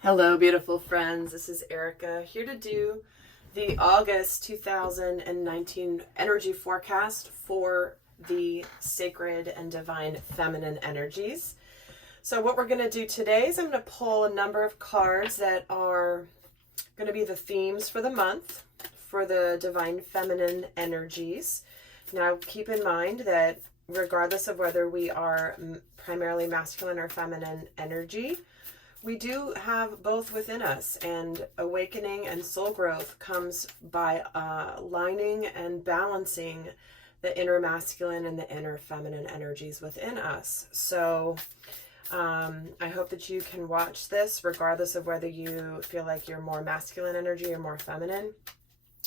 Hello, beautiful friends. This is Erika here to do the August 2019 energy forecast for the sacred and divine feminine energies. So what we're going to do today is I'm going to pull a number of cards that are going to be the themes for the month for the divine feminine energies. Now, keep in mind that regardless of whether we are primarily masculine or feminine energy, we do have both within us, and awakening and soul growth comes by aligning and balancing the inner masculine and the inner feminine energies within us. So I hope that you can watch this regardless of whether you feel like you're more masculine energy or more feminine,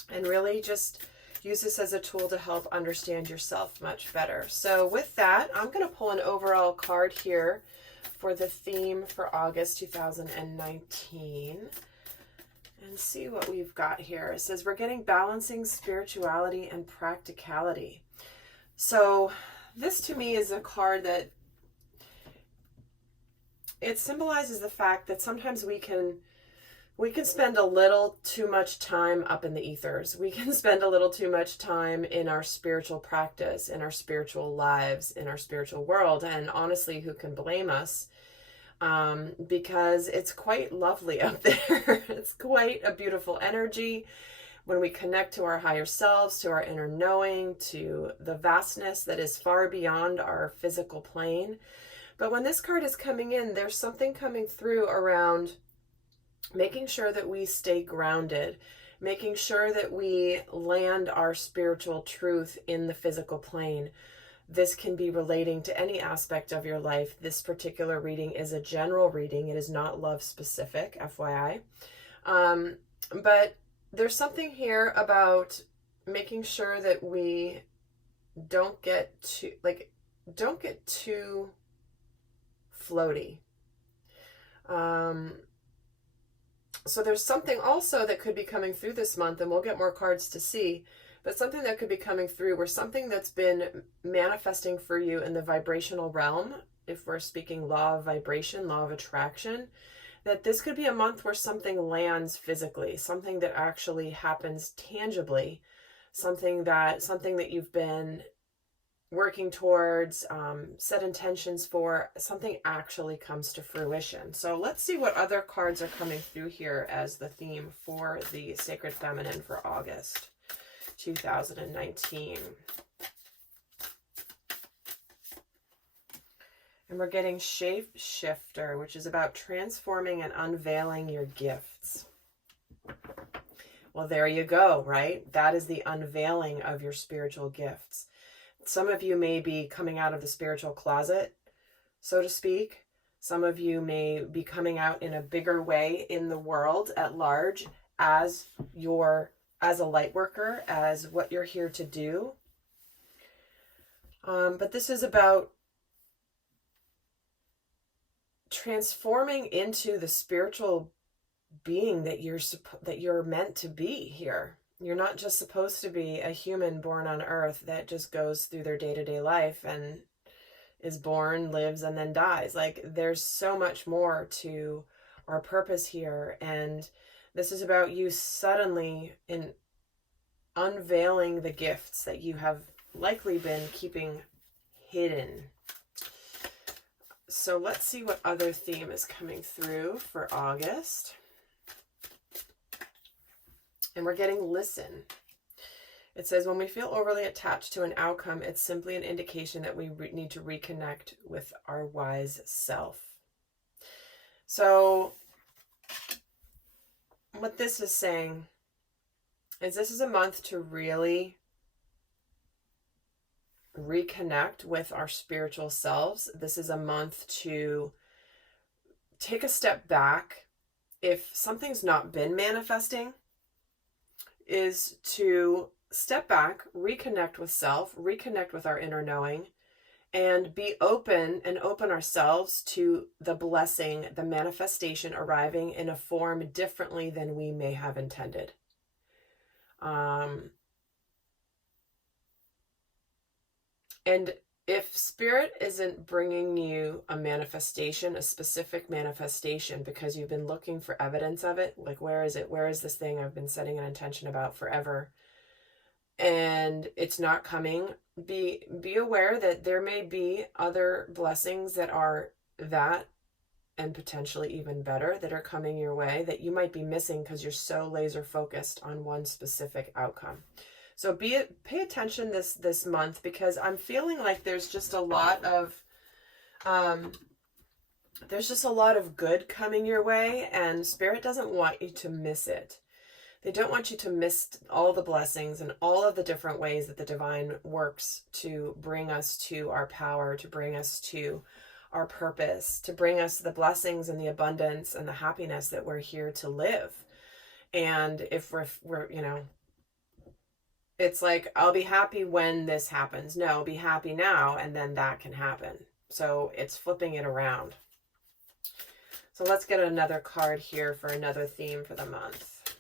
and really just use this as a tool to help understand yourself much better. So with that, I'm going to pull an overall card here for the theme for August 2019 and see what we've got here. It says we're getting balancing spirituality and practicality. So this to me is a card that it symbolizes the fact that sometimes we can spend a little too much time up in the ethers. We can spend a little too much time in our spiritual practice, in our spiritual lives, in our spiritual world. And honestly, who can blame us? Because it's quite lovely up there. It's quite a beautiful energy when we connect to our higher selves, to our inner knowing, to the vastness that is far beyond our physical plane. But when this card is coming in, there's something coming through around making sure that we stay grounded, making sure that we land our spiritual truth in the physical plane. This can be relating to any aspect of your life. This particular reading is a general reading. It is not love specific, FYI. But there's something here about making sure that we don't get too floaty. So there's something also that could be coming through this month, and we'll get more cards to see, but something that could be coming through where something that's been manifesting for you in the vibrational realm, if we're speaking law of vibration, law of attraction, that this could be a month where something lands physically, something that actually happens tangibly, something that you've been working towards, set intentions for, something actually comes to fruition. So let's see what other cards are coming through here as the theme for the Sacred Feminine for August 2019. And we're getting Shape Shifter, which is about transforming and unveiling your gifts. Well, there you go, right? That is the unveiling of your spiritual gifts. Some of you may be coming out of the spiritual closet, so to speak. Some of you may be coming out in a bigger way in the world at large as a light worker, as what you're here to do. But this is about transforming into the spiritual being that you're meant to be here. You're not just supposed to be a human born on earth that just goes through their day-to-day life and is born, lives, and then dies. Like, there's so much more to our purpose here. And this is about you suddenly in unveiling the gifts that you have likely been keeping hidden. So let's see what other theme is coming through for August. And we're getting listen. It says, when we feel overly attached to an outcome, it's simply an indication that we need to reconnect with our wise self. So what this is saying is this is a month to really reconnect with our spiritual selves. This is a month to take a step back. If something's not been manifesting, is to step back, reconnect with self, reconnect with our inner knowing, and be open and open ourselves to the blessing, the manifestation arriving in a form differently than we may have intended. And if spirit isn't bringing you a manifestation, a specific manifestation, because you've been looking for evidence of it, like where is it? Where is this thing I've been setting an intention about forever? And it's not coming, be aware that there may be other blessings that are that and potentially even better that are coming your way that you might be missing because you're so laser focused on one specific outcome. So pay attention this month, because I'm feeling like there's just a lot of good coming your way, and Spirit doesn't want you to miss it. They don't want you to miss all the blessings and all of the different ways that the divine works to bring us to our power, to bring us to our purpose, to bring us the blessings and the abundance and the happiness that we're here to live. And if we're it's like, I'll be happy when this happens. No, be happy now, and then that can happen. So it's flipping it around. So let's get another card here for another theme for the month.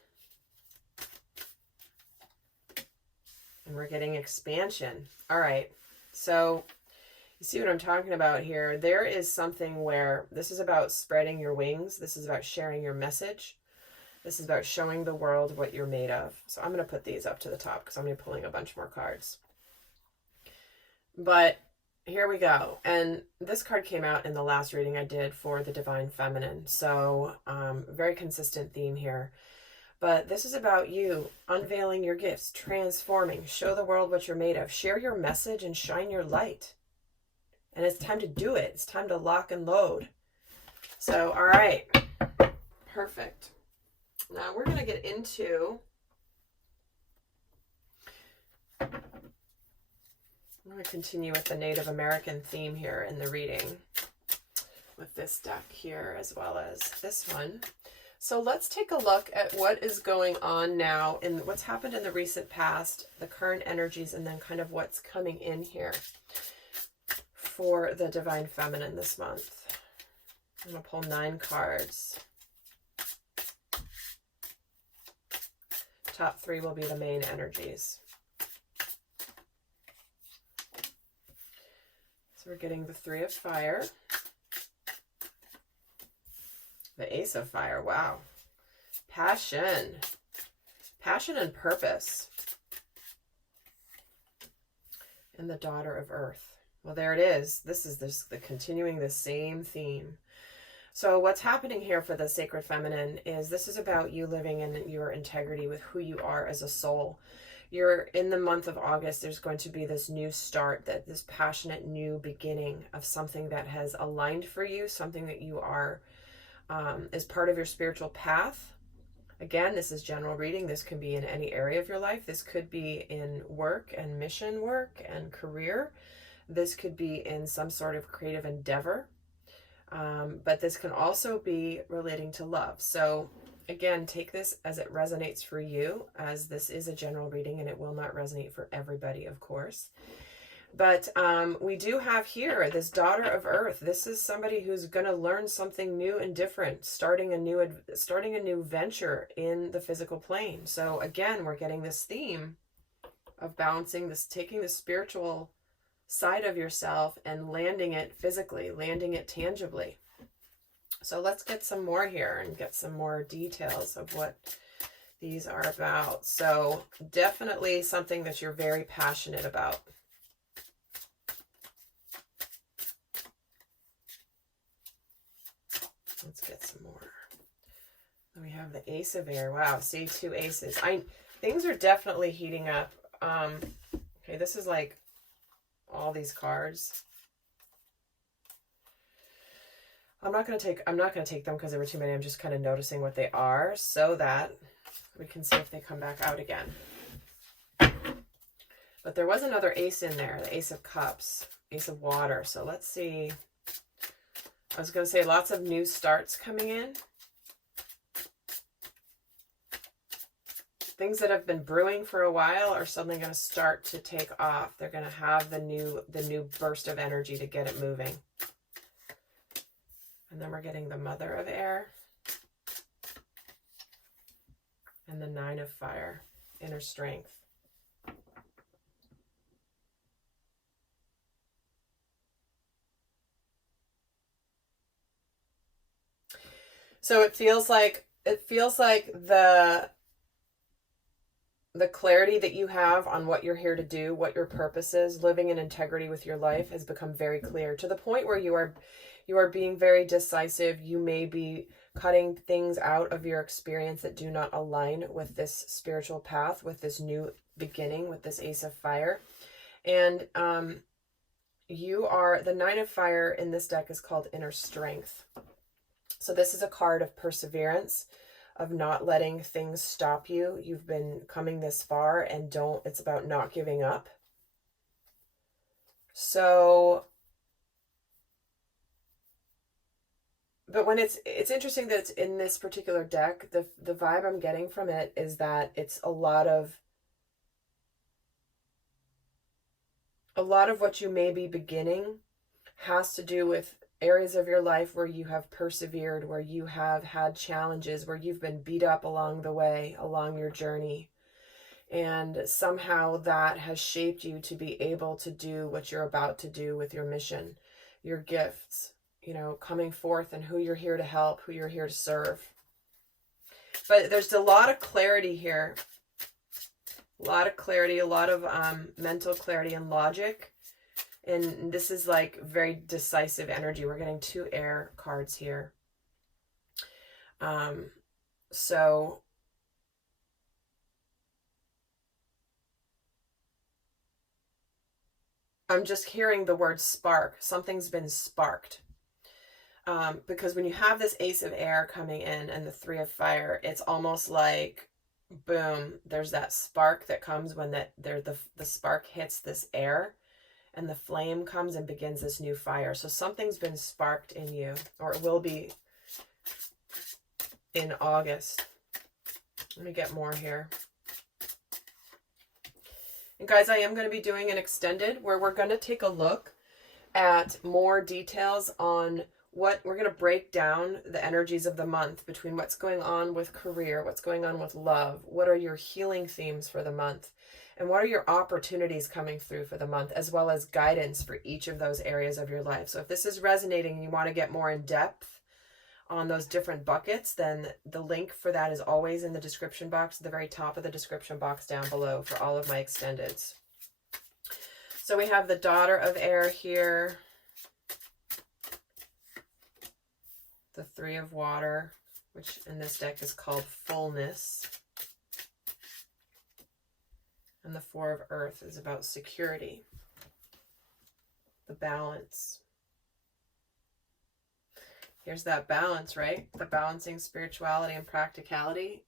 And we're getting expansion. All right. So you see what I'm talking about here? There is something where this is about spreading your wings. This is about sharing your message. This is about showing the world what you're made of. So I'm going to put these up to the top because I'm going to be pulling a bunch more cards. But here we go. And this card came out in the last reading I did for the Divine Feminine. So very consistent theme here. But this is about you unveiling your gifts, transforming, show the world what you're made of, share your message and shine your light. And it's time to do it. It's time to lock and load. So, all right. Perfect. Now we're going to get into, I'm going to continue with the Native American theme here in the reading with this deck here as well as this one. So let's take a look at what is going on now and what's happened in the recent past, the current energies, and then kind of what's coming in here for the Divine Feminine this month. I'm going to pull 9 cards. Top 3 will be the main energies. So we're getting the 3 of Fire. The Ace of Fire. Wow. Passion. Passion and purpose. And the Daughter of Earth. Well, there it is. This is the continuing the same theme. So what's happening here for the Sacred Feminine is this is about you living in your integrity with who you are as a soul. You're in the month of August, there's going to be this new start, this passionate new beginning of something that has aligned for you, something that you are, is part of your spiritual path. Again, this is general reading. This can be in any area of your life. This could be in work and mission work and career. This could be in some sort of creative endeavor. But this can also be relating to love. So again, take this as it resonates for you, as this is a general reading and it will not resonate for everybody, of course. But we do have here this Daughter of Earth. This is somebody who's going to learn something new and different, starting a new venture in the physical plane. So again, we're getting this theme of balancing this, taking the spiritual side of yourself and landing it physically, landing it tangibly. So let's get some more here and get some more details of what these are about. So definitely something that you're very passionate about. Let's get some more. Then we have the Ace of Air. Wow, see, 2 aces. Things are definitely heating up. Okay, this is like all these cards. I'm not going to take them because there were too many. I'm just kind of noticing what they are so that we can see if they come back out again. But there was another ace in there, the Ace of Cups, Ace of Water. So let's see. I was going to say lots of new starts coming in. Things that have been brewing for a while are suddenly going to start to take off. They're going to have the new burst of energy to get it moving. And then we're getting the Mother of Air and the 9 of Fire, Inner Strength. So it feels like the clarity that you have on what you're here to do, what your purpose is, living in integrity with your life has become very clear, to the point where you are being very decisive. You may be cutting things out of your experience that do not align with this spiritual path, with this new beginning, with this Ace of Fire. And you are, the Nine of Fire in this deck is called Inner Strength. So this is a card of perseverance, of not letting things stop you. You've been coming this far, and it's about not giving up. So, but when it's interesting that it's in this particular deck, the vibe I'm getting from it is that it's a lot of what you may be beginning has to do with areas of your life where you have persevered, where you have had challenges, where you've been beat up along the way, along your journey. And somehow that has shaped you to be able to do what you're about to do with your mission, your gifts, coming forth, and who you're here to help, who you're here to serve. But there's a lot of clarity here. A lot of clarity, a lot of mental clarity and logic. And this is like very decisive energy. We're getting 2 air cards here. So I'm just hearing the word spark. Something's been sparked. Because when you have this Ace of Air coming in and the 3 of Fire, it's almost like, boom, there's that spark that comes when the spark hits this air. And the flame comes and begins this new fire. So something's been sparked in you, or it will be in August. Let me get more here. And guys, I am going to be doing an extended where we're going to take a look at more details on what we're going to break down the energies of the month, between what's going on with career, what's going on with love, what are your healing themes for the month, and what are your opportunities coming through for the month, as well as guidance for each of those areas of your life. So if this is resonating and you want to get more in depth on those different buckets, then the link for that is always in the description box, at the very top of the description box down below, for all of my extendeds. So we have the Daughter of Air here, the 3 of Water, which in this deck is called Fullness. And the 4 of Earth is about security, the balance. Here's that balance, right? The balancing spirituality and practicality.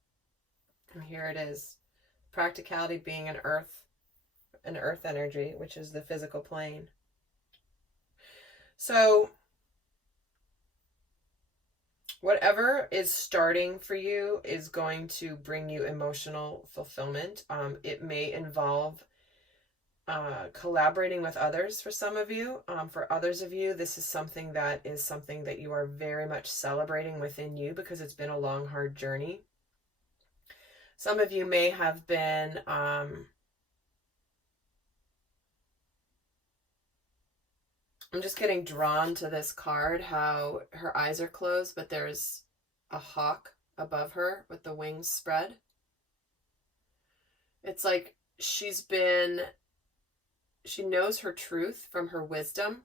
And here it is. Practicality being an earth energy, which is the physical plane. So whatever is starting for you is going to bring you emotional fulfillment. It may involve collaborating with others for some of you. For others of you, this is something that you are very much celebrating within you, because it's been a long, hard journey. Some of you may have been I'm just getting drawn to this card, how her eyes are closed, but there's a hawk above her with the wings spread. It's like she knows her truth from her wisdom,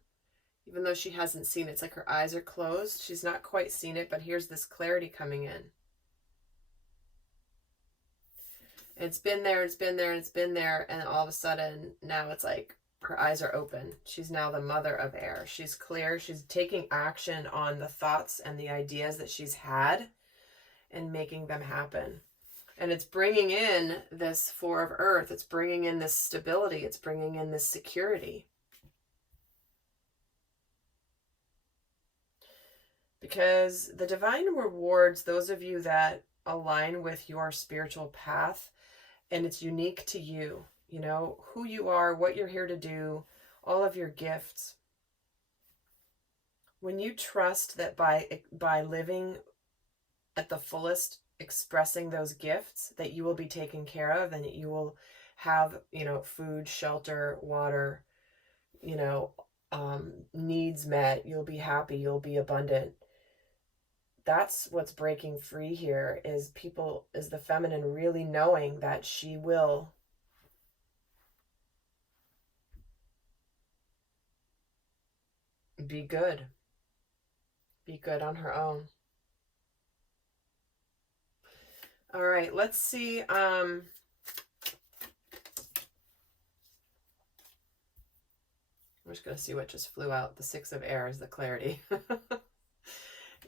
even though she hasn't seen it. It's like her eyes are closed. She's not quite seen it, but here's this clarity coming in. It's been there, it's been there, it's been there, and all of a sudden, now it's like, her eyes are open. She's now the Mother of Air. She's clear. She's taking action on the thoughts and the ideas that she's had and making them happen. And it's bringing in this 4 of Earth. It's bringing in this stability. It's bringing in this security. Because the divine rewards those of you that align with your spiritual path, and it's unique to you. You know, who you are, what you're here to do, all of your gifts. When you trust that by living at the fullest, expressing those gifts, that you will be taken care of, and that you will have, food, shelter, water, needs met, you'll be happy, you'll be abundant. that's what's breaking free here, is the feminine really knowing that she will be good on her own. All right, let's see. I'm just going to see what just flew out. The 6 of air is the clarity.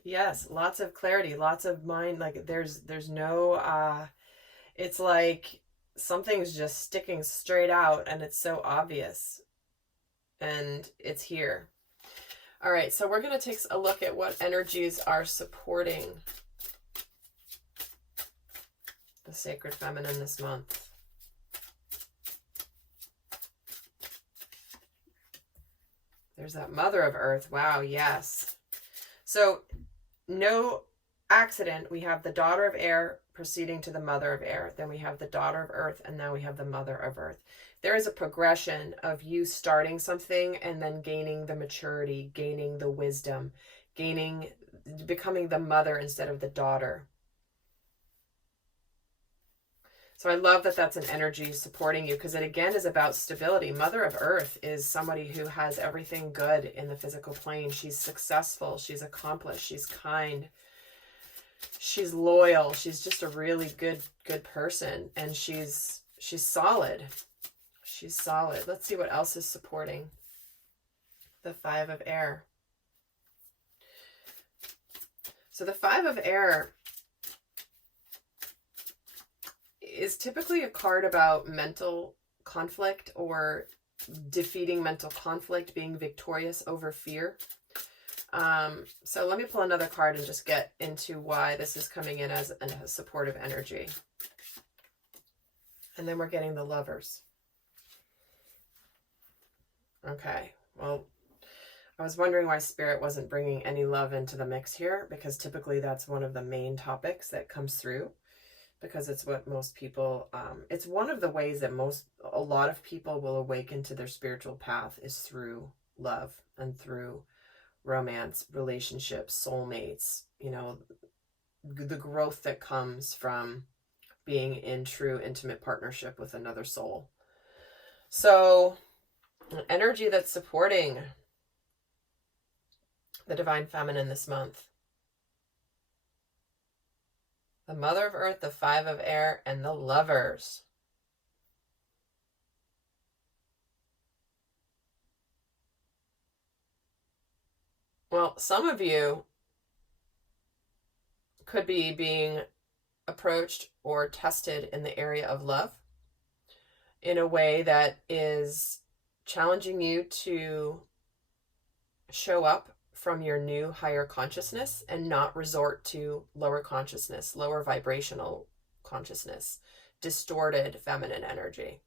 Yes, lots of clarity, lots of mind. Like there's no, it's like something's just sticking straight out and it's so obvious and it's here. All right, so we're going to take a look at what energies are supporting the sacred feminine this month. There's that Mother of Earth. Wow, yes. So no accident. We have the Daughter of Air proceeding to the Mother of Air. Then we have the Daughter of Earth, and now we have the Mother of Earth. There is a progression of you starting something and then gaining the maturity, gaining the wisdom, becoming the mother instead of the daughter. So I love that that's an energy supporting you, because it again is about stability. Mother of Earth is somebody who has everything good in the physical plane. She's successful. She's accomplished. She's kind. She's loyal. She's just a really good person. And she's solid. She's solid. Let's see what else is supporting the 5 of air. So the 5 of air is typically a card about mental conflict or defeating mental conflict, being victorious over fear. So let me pull another card and just get into why this is coming in as a supportive energy. And then we're getting the Lovers. Okay, well, I was wondering why Spirit wasn't bringing any love into the mix here, because typically that's one of the main topics that comes through. Because it's what most people, it's one of the ways that a lot of people will awaken to their spiritual path is through love and through romance, relationships, soulmates, you know, the growth that comes from being in true intimate partnership with another soul. So an energy that's supporting the divine feminine this month. The Mother of Earth, the 5 of air, and the Lovers. Well, some of you could be being approached or tested in the area of love in a way that is challenging you to show up from your new higher consciousness and not resort to lower consciousness, lower vibrational consciousness, distorted feminine energy.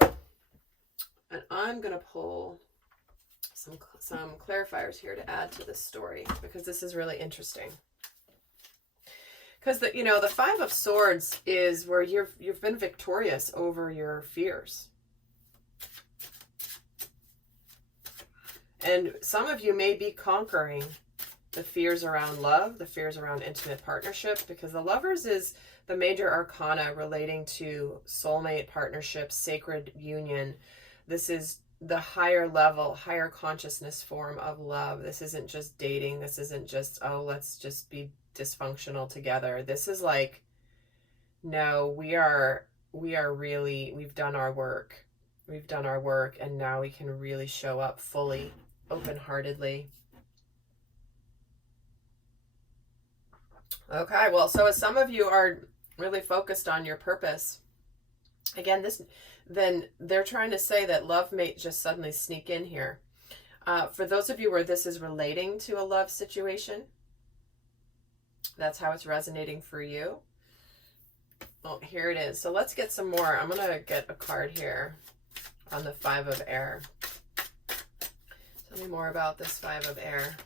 And I'm going to pull some clarifiers here to add to this story, because this is really interesting. Because the 5 of Swords is where you've been victorious over your fears. And some of you may be conquering the fears around love, the fears around intimate partnership, because the Lovers is the major arcana relating to soulmate partnership, sacred union. This is the higher level, higher consciousness form of love. This isn't just dating. This isn't just, oh, let's just be dysfunctional together. This is like, no, we've done our work. We've done our work, and now we can really show up fully, open-heartedly. Okay, well, so as some of you are really focused on your purpose, again, then they're trying to say that love may just suddenly sneak in here. For those of you where this is relating to a love situation, that's how it's resonating for you. Oh, here it is. So let's get some more. I'm going to get a card here on the 5 of air. Tell me more about this 5 of air.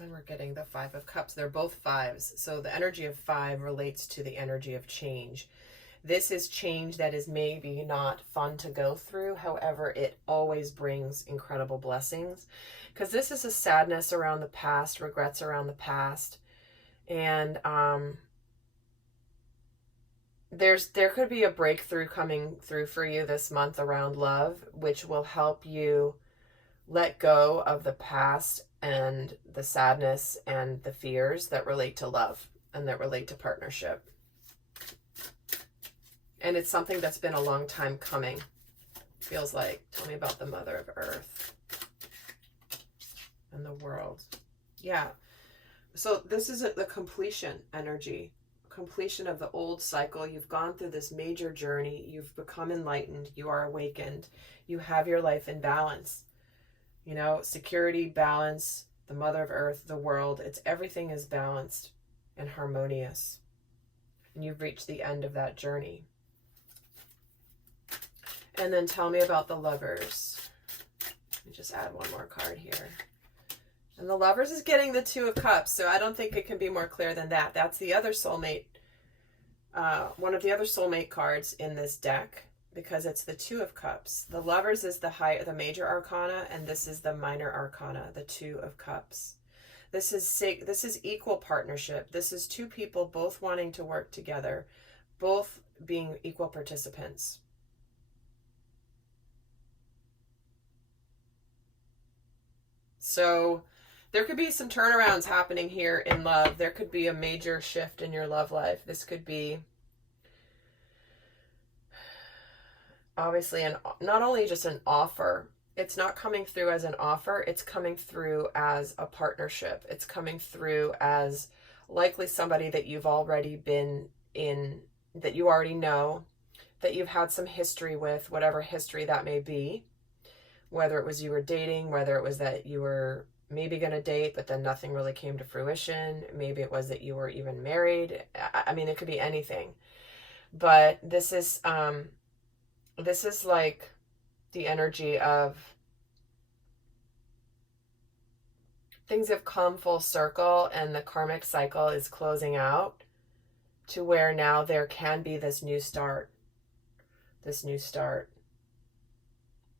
And we're getting the 5 of cups. They're both 5s. So the energy of 5 relates to the energy of change. This is change that is maybe not fun to go through. However, it always brings incredible blessings, because this is a sadness around the past, regrets around the past. And there could be a breakthrough coming through for you this month around love, which will help you let go of the past and the sadness and the fears that relate to love and that relate to partnership. And it's something that's been a long time coming. Feels like. Tell me about the Mother of Earth and the world. Yeah. So this is the completion energy. Completion of the old cycle. You've gone through this major journey. You've become enlightened. You are awakened. You have your life in balance. You know, security, balance, the Mother of Earth, the world. It's everything is balanced and harmonious. And you've reached the end of that journey. And then tell me about the Lovers. Let me just add one more card here. And the Lovers is getting the Two of Cups, so I don't think it can be more clear than that. That's the other soulmate, one of the other soulmate cards in this deck, because it's the Two of Cups. The Lovers is the major arcana, and this is the minor arcana, the Two of Cups. This is equal partnership. This is two people both wanting to work together, both being equal participants. So there could be some turnarounds happening here in love. There could be a major shift in your love life. This could be obviously not only just an offer. It's not coming through as an offer. It's coming through as a partnership. It's coming through as likely somebody that you've already been in, that you already know, that you've had some history with, whatever history that may be. Whether it was you were dating, whether it was that you were maybe going to date, but then nothing really came to fruition. Maybe it was that you were even married. I mean, it could be anything. But this is like the energy of things have come full circle and the karmic cycle is closing out to where now there can be this new start.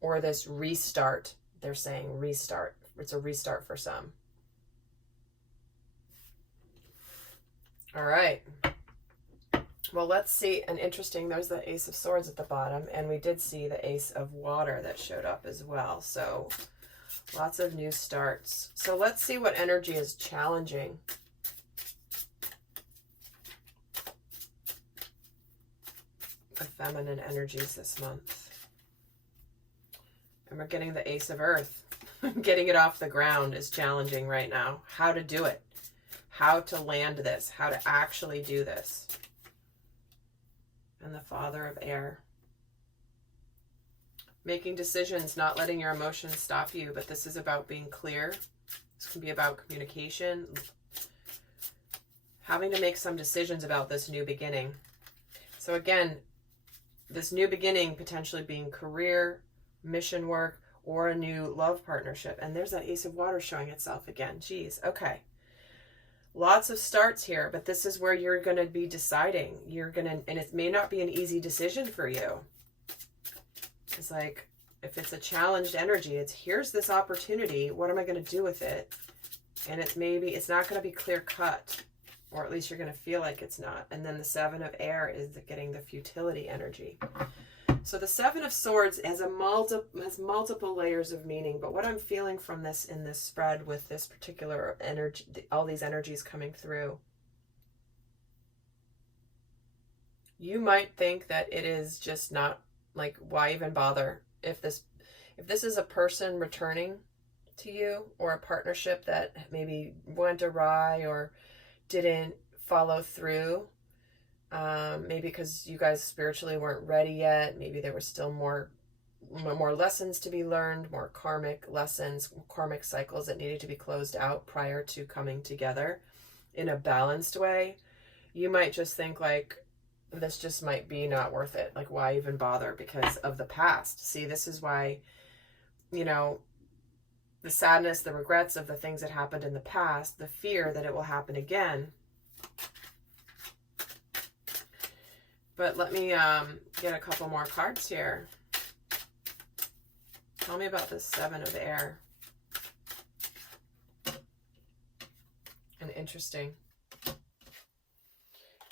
Or this restart. They're saying restart. It's a restart for some. All right. Well, let's see. And interesting, there's the Ace of Swords at the bottom. And we did see the Ace of Water that showed up as well. So lots of new starts. So let's see what energy is challenging. The feminine energies this month. And we're getting the Ace of Earth. Getting it off the ground is challenging right now. How to do it. How to land this. How to actually do this. And the Father of Air. Making decisions, not letting your emotions stop you. But this is about being clear. This can be about communication. Having to make some decisions about this new beginning. So again, this new beginning potentially being career, mission work, or a new love partnership. And there's that Ace of Water showing itself again. Geez, okay. Lots of starts here, but this is where you're going to be deciding. And it may not be an easy decision for you. It's like, if it's a challenged energy, it's here's this opportunity. What am I going to do with it? And it's not going to be clear cut, or at least you're going to feel like it's not. And then the Seven of Air is getting the futility energy. So the Seven of Swords has multiple layers of meaning, but what I'm feeling from this in this spread with this particular energy, all these energies coming through, you might think that it is just not, like, why even bother? If this is a person returning to you, or a partnership that maybe went awry or didn't follow through, maybe because you guys spiritually weren't ready yet. Maybe there were still more lessons to be learned, more karmic lessons, karmic cycles that needed to be closed out prior to coming together in a balanced way. You might just think, like, this just might be not worth it. Like, why even bother? Because of the past. See, this is why, you know, the sadness, the regrets of the things that happened in the past, the fear that it will happen again. But let me get a couple more cards here. Tell me about this Seven of Air. And interesting.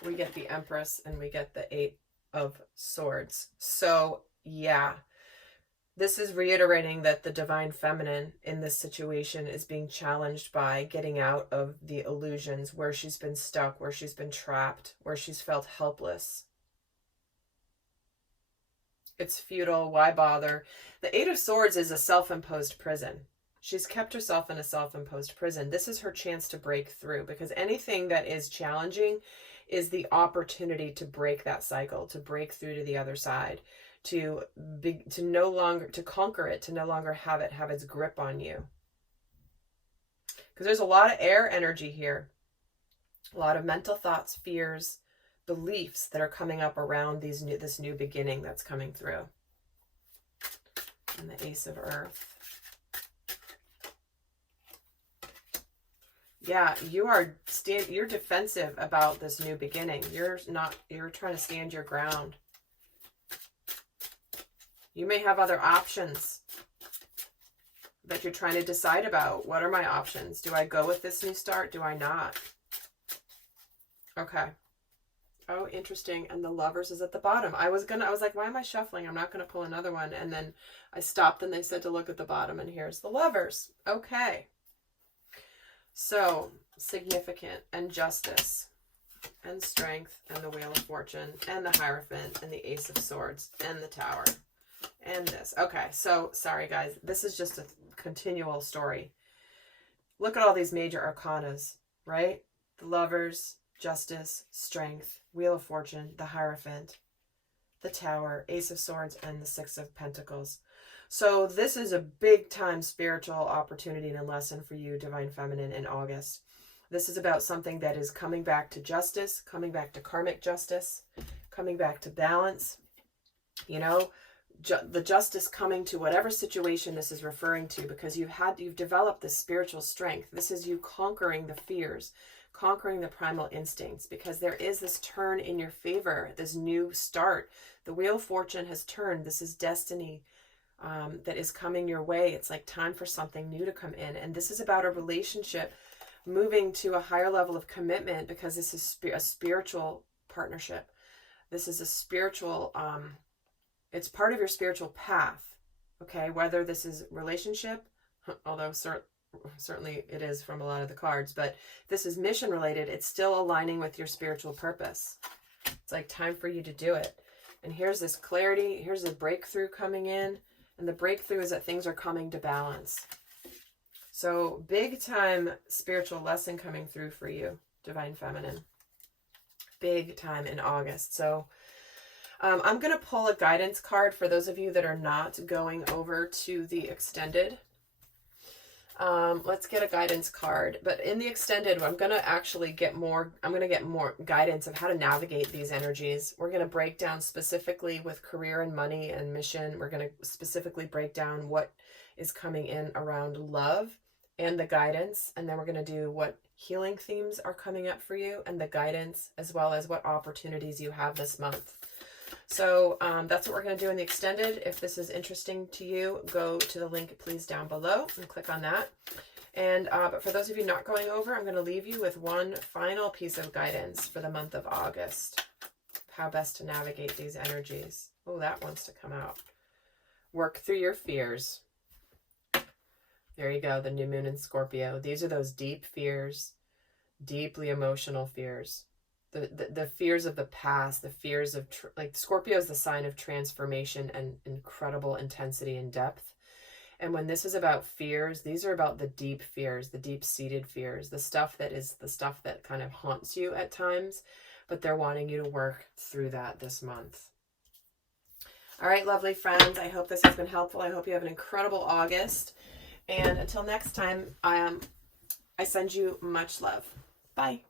We get the Empress and we get the Eight of Swords. So, yeah. This is reiterating that the divine feminine in this situation is being challenged by getting out of the illusions where she's been stuck, where she's been trapped, where she's felt helpless. It's futile. Why bother? The Eight of Swords is a self-imposed prison. She's kept herself in a self-imposed prison. This is her chance to break through, because anything that is challenging is the opportunity to break that cycle, to break through to the other side, to no longer, to conquer it, to no longer have its grip on you. Because there's a lot of air energy here. A lot of mental thoughts, fears, beliefs that are coming up around this new beginning that's coming through. And the Ace of Earth. Yeah, you're defensive about this new beginning. You're trying to stand your ground. You may have other options that you're trying to decide about. What are my options? Do I go with this new start? Do I not? Okay. Oh, interesting. And the Lovers is at the bottom. I was like, why am I shuffling? I'm not going to pull another one. And then I stopped and they said to look at the bottom, and here's the Lovers. Okay. So, significant and justice and strength and the Wheel of Fortune and the Hierophant and the Ace of Swords and the Tower and this. Okay, so sorry guys. This is just a continual story. Look at all these major arcanas, right? The Lovers, justice, strength, Wheel of Fortune, the Hierophant, the Tower, Ace of Swords, and the Six of Pentacles. So this is a big time spiritual opportunity and lesson for you, Divine Feminine, in August. This is about something that is coming back to justice, coming back to karmic justice, coming back to balance. You know, the justice coming to whatever situation this is referring to, because you've developed this spiritual strength. This is you conquering the fears, conquering the primal instincts, because there is this turn in your favor, this new start. The Wheel of Fortune has turned. This is destiny. That is coming your way. It's like time for something new to come in. And this is about a relationship moving to a higher level of commitment, because this is a spiritual partnership. This is a spiritual, it's part of your spiritual path. Okay. Whether this is relationship, although certainly it is from a lot of the cards, but this is mission related. It's still aligning with your spiritual purpose. It's like time for you to do it. And here's this clarity. Here's a breakthrough coming in. And the breakthrough is that things are coming to balance. So big time spiritual lesson coming through for you, Divine Feminine. Big time in August. So I'm going to pull a guidance card for those of you that are not going over to the extended. Let's get a guidance card. But in the extended, I'm going to actually get more guidance of how to navigate these energies. We're going to break down specifically with career and money and mission. We're going to specifically break down what is coming in around love and the guidance. And then we're going to do what healing themes are coming up for you and the guidance, as well as what opportunities you have this month. So that's what we're going to do in the extended. If this is interesting to you, go to the link, please, down below and click on that. And but for those of you not going over, I'm going to leave you with one final piece of guidance for the month of August. How best to navigate these energies. Oh, that wants to come out. Work through your fears. There you go, the new moon in Scorpio. These are those deep fears, deeply emotional fears. The fears of the past, the fears of, like Scorpio is the sign of transformation and incredible intensity and depth. And when this is about fears, these are about the deep fears, the deep-seated fears, the stuff that kind of haunts you at times, but they're wanting you to work through that this month. All right, lovely friends, I hope this has been helpful. I hope you have an incredible August. And until next time, I send you much love. Bye.